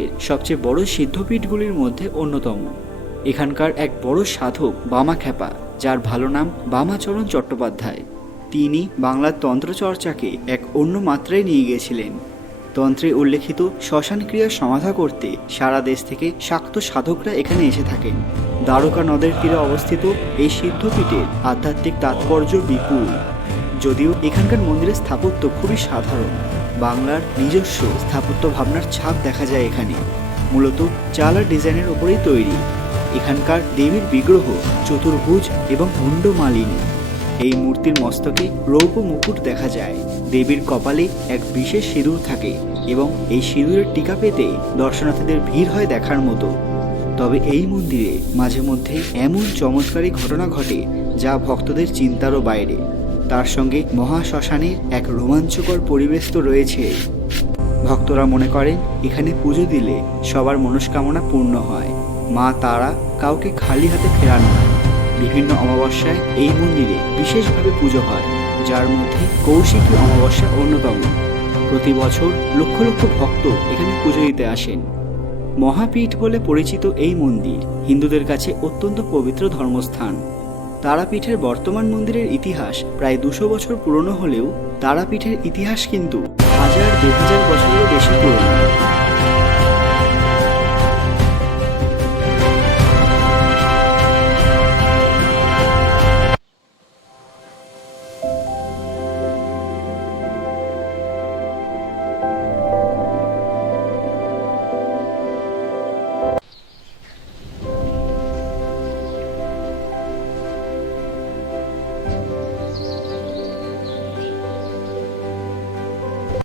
এর সবচেয়ে বড় সিদ্ধপীঠগুলির মধ্যে অন্যতম। এখানকার এক বড় সাধক বামাখ্যাপা, যার ভালো নাম বামাচরণ চট্টোপাধ্যায়, তিনি বাংলার তন্ত্রচর্চাকে এক অন্য মাত্রায় নিয়ে গিয়েছিলেন। তন্ত্রে উল্লেখিত শ্মশান ক্রিয়ার সমাধা করতে সারা দেশ থেকে শাক্ত সাধকরা এখানে এসে থাকেন। দ্বারকা নদের তীরে অবস্থিত এই সিদ্ধপীঠের আধ্যাত্মিক তাৎপর্য বিপুল। যদিও এখানকার মন্দিরের স্থাপত্য খুবই সাধারণ, বাংলার নিজস্ব স্থাপত্য ভাবনার ছাপ দেখা যায় এখানে। মূলত চাল আর ডিজাইনের ওপরেই তৈরি। এখানকার দেবীর বিগ্রহ চতুর্ভুজ এবং মুন্ডমালিনী। এই মূর্তির মস্তকে রৌপ্য মুকুট দেখা যায়। দেবীর কপালে এক বিশেষ সিঁদুর থাকে এবং এই সিঁদুরের টিকা পেতে দর্শনার্থীদের ভিড় হয় দেখার মতো। তবে এই মন্দিরে মাঝে মধ্যে এমন চমৎকারী ঘটনা ঘটে যা ভক্তদের চিন্তারও বাইরে। তার সঙ্গে মহাশ্মশানের এক রোমাঞ্চকর পরিবেশ তো রয়েছে। ভক্তরা মনে করেন এখানে পুজো দিলে সবার মনস্কামনা পূর্ণ হয়। মা তারা কাউকে খালি হাতে ফেরান না। বিভিন্ন অমাবস্যায় এই মন্দিরে বিশেষভাবে পুজো হয়, যার মধ্যে কৌশিকী অমাবস্যা অন্যতম। প্রতি বছর লক্ষ লক্ষ ভক্ত এখানে পুজো দিতে আসেন। মহাপীঠ বলে পরিচিত এই মন্দির হিন্দুদের কাছে অত্যন্ত পবিত্র ধর্মস্থান। তারাপীঠের বর্তমান মন্দিরের ইতিহাস প্রায় 200 বছর পুরনো হলেও তারাপীঠের ইতিহাস কিন্তু 1000-2000 বছরেরও বেশি পুরনো।